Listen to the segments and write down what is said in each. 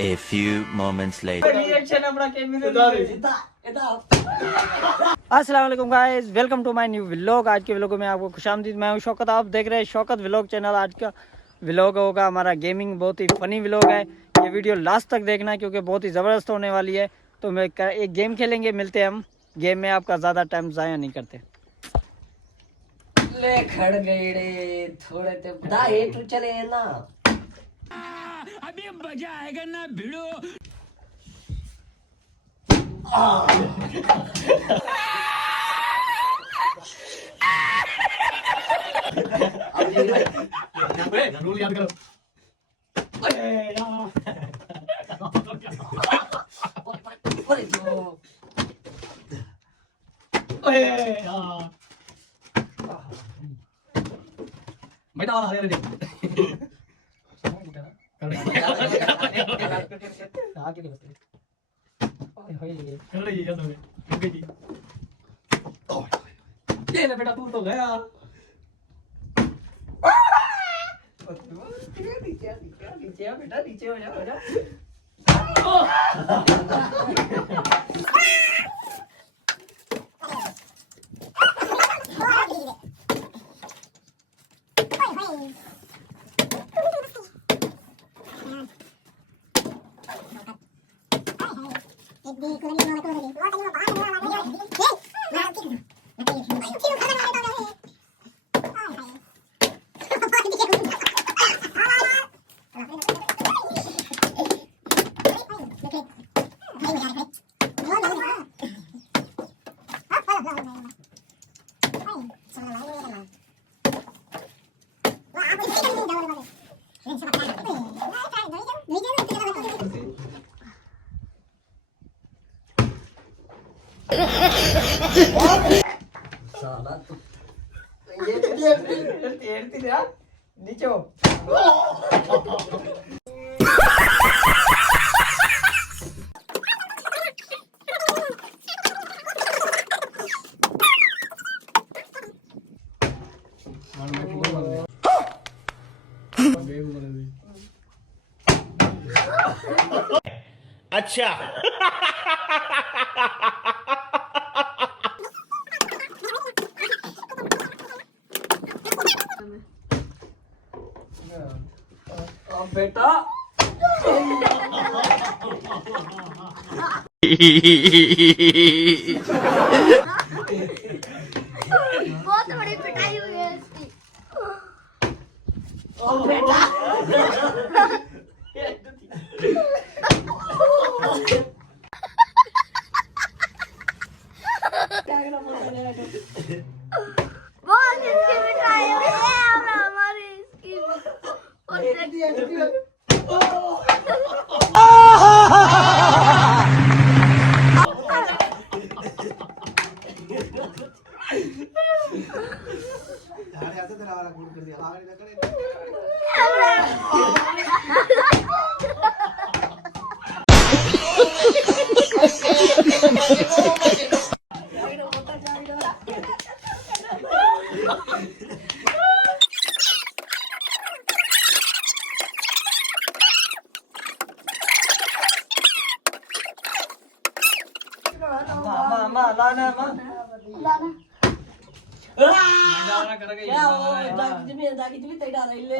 A few moments later. अस्सलाम वालेकुम guys, welcome to my new vlog. आज के व्लॉग में आपको खुशामदीद। मैं हूं शौकत, आप देख रहे हैं शौकत व्लॉग चैनल। आज का व्लॉग होगा हमारा गेमिंग, बहुत ही फनी व्लॉग है। ये वीडियो लास्ट तक देखना क्योंकि बहुत ही ज़बरदस्त होने वाली है। तो मैं एक गेम खेलेंगे, मिलते हैं हम गेम में। आपका ज़्यादा टाइम ज़ाया नहीं करते। ले खड़ गए रे थोड़े ते दा हेठ चले ना अभी मजा आएगा ना भिड़ो। रूल याद करो। बेटा वाला हरे रे आगे के बस कर रही है तो गई ये ले बेटा तू तो गया नीचे बेटा नीचे हो जा बेटा साला तो नीचे अच्छा अब बेटा बहुत बड़ी पिटाई हुई है इसकी। बहुत इसकी पिटाई हुई है और हमारी इसकी क्या हो दागी जी तेरा रही ले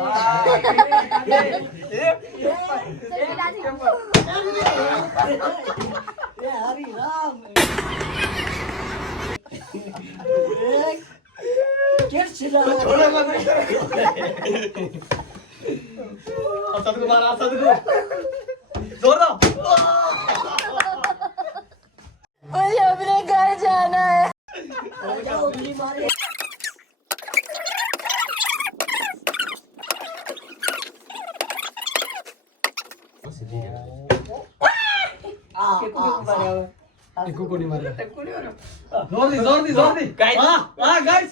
ये हरि राम क्या छोड़े मत असद को मार असद को जोर दो मुझे अपने घर जाना है। जाओ बिल्ली मारे को नहीं मारा जोर दी हां गाइस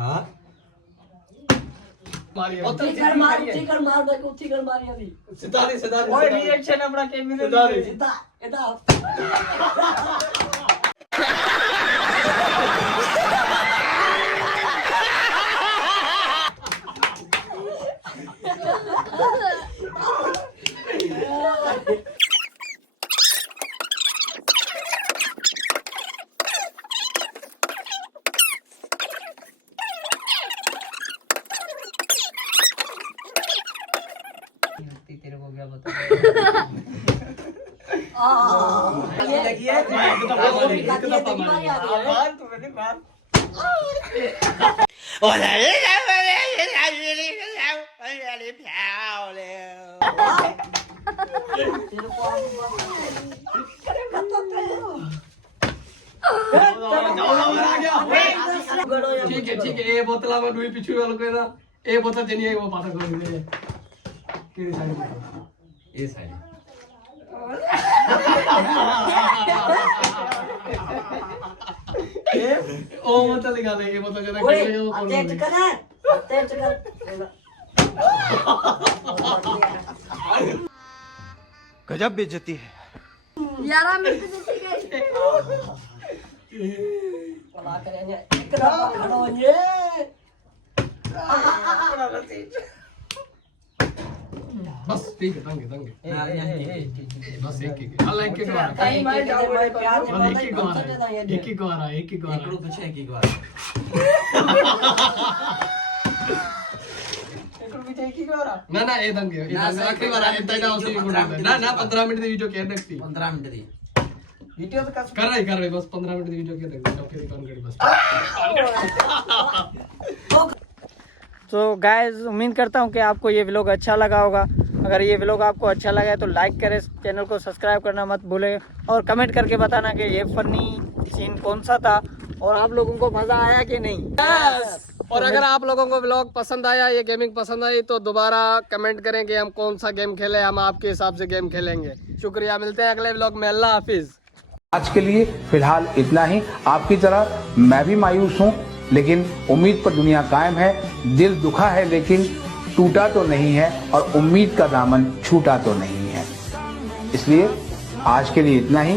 हां मारिया उठी कर मार भाई उठी कर मारी अभी सितारे ओए रिएक्शन अपना कैमरे सीधा इधर ठीक है ये बोतल में दुई पिछू वालों के ना ये बोतल देनी है वो पाता कर दे केरी साइड ये साइड ओ बोतल निकाले ये बोतल के ओए वो अटैच कर गजब बेइज्जती है 11 मिनट से गई पला करेंगे इतना खड़ो ये बस ठीक है दंगे बस एक अल्लाह एक बार कहीं मैं जाऊं प्याज एक ही आ रहा पीछे एक ना ये दंगे आखिरी बार इतना ना उसी ना 15 मिनट दी वीडियो के देखती 15 मिनट दी वीडियो तो कर रही बस 15 मिनट दी वीडियो के देखती तो फिर कौन करी बस तो गाइस उम्मीद करता हूँ कि आपको ये व्लॉग अच्छा लगा होगा। अगर ये व्लॉग आपको अच्छा लगा है तो लाइक करें, चैनल को सब्सक्राइब करना मत भूलें और कमेंट करके बताना कि ये फनी सीन कौन सा था और आप लोगों को मज़ा आया कि नहीं। और अगर आप लोगों को व्लॉग पसंद आया, ये गेमिंग पसंद आई तो दोबारा कमेंट करें कि हम कौन सा गेम खेलें, हम आपके हिसाब से गेम खेलेंगे। शुक्रिया, मिलते हैं अगले व्लॉग में। अल्लाह हाफिज़। आज के लिए फिलहाल इतना ही। आपकी तरह मैं भी मायूस हूँ, लेकिन उम्मीद पर दुनिया कायम है। दिल दुखा है लेकिन टूटा तो नहीं है और उम्मीद का दामन छूटा तो नहीं है। इसलिए आज के लिए इतना ही।